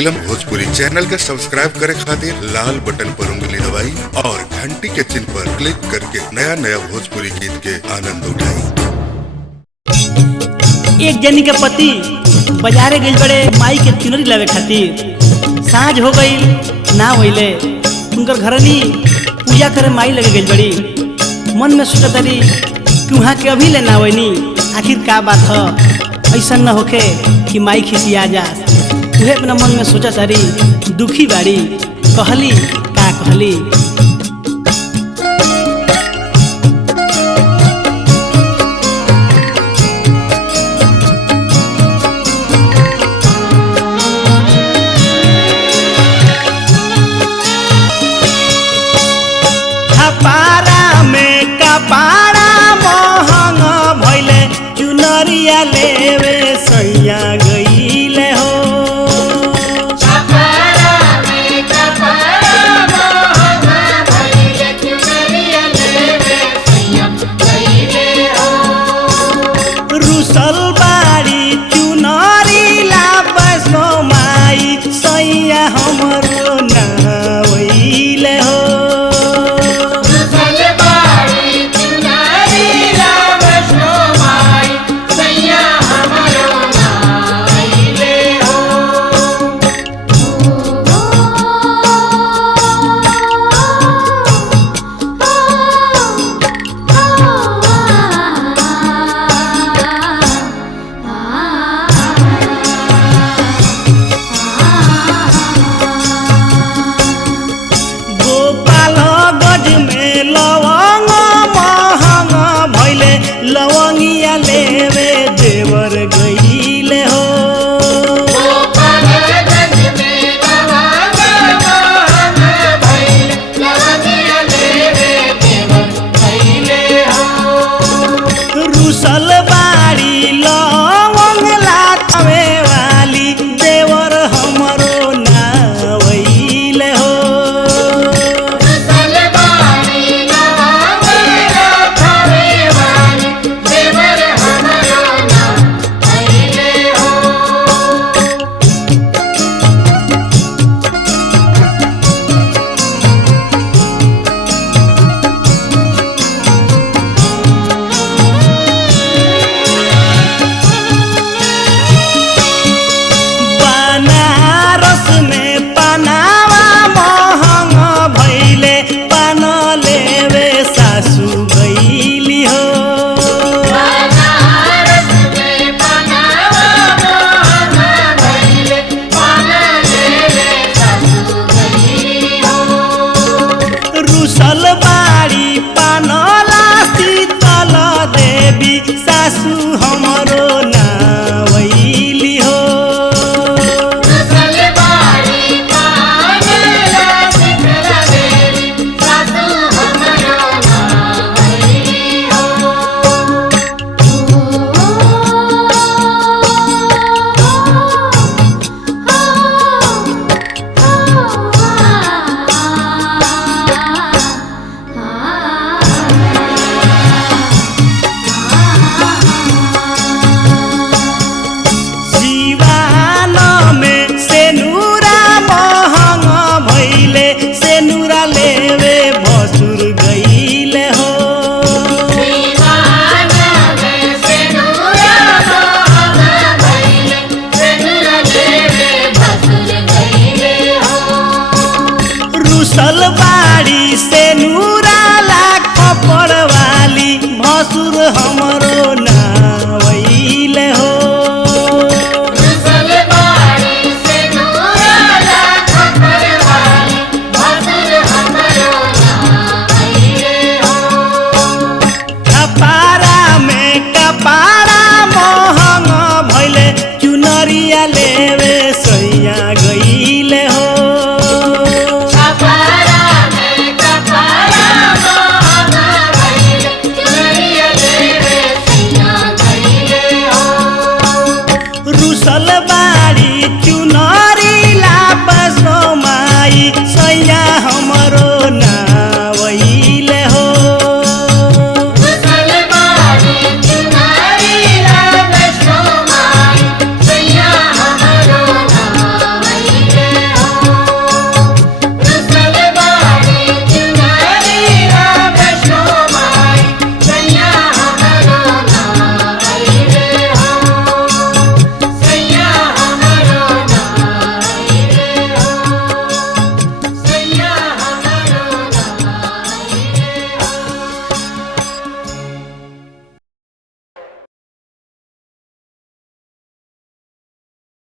नीलम Bhojpuri channel के subscribe करे खातिर लाल बटन पर उंगली दबाई और घंटी के चिन्ह पर क्लिक करके नया नया भोजपुरी गीत के आनंद उठाई। एक जनी के पति बाजारे गई बड़े माई के चुनरी लावे खातिर। साँझ हो गई ना होइले, उनकर घरनी पूजा करे माई लगे गई बड़ी। मन में सोचा तारी कि वहाँ के अभी ले ना होइनी, आखिर का बात है, ऐसा न होके कि माई खिसिया जा। उहे अपना मन में सोचा तारी, दुखी बाड़ी। कहली का कहली, पारा में कपारा महंग भइले, चुनरिया लेवे सैया गईले हो। कपारा में कपारा महंग भइले, चुनरिया लेवे सैया गईले हो। रुसल बाड़ी चुनरी लाबसो माई, सैया हमरो नावइले हो। लवंगिया लेवे देवर गईले हो। रुसल बाड़ी लवंग लातवे वाली, देवर हमरो नावइले हो। रुसल बाड़ी पानला शीतल देवी, सासू हमरो नावइली हो। रुसल बाड़ी से नूरा लाख पड़वाली, भसुर हमरो नावइले हो। कपारा में कपारा महंग भइले, चुनरिया लेवे सैया गईले हो। रुसल बाड़ी चुनरी लाबसो माई,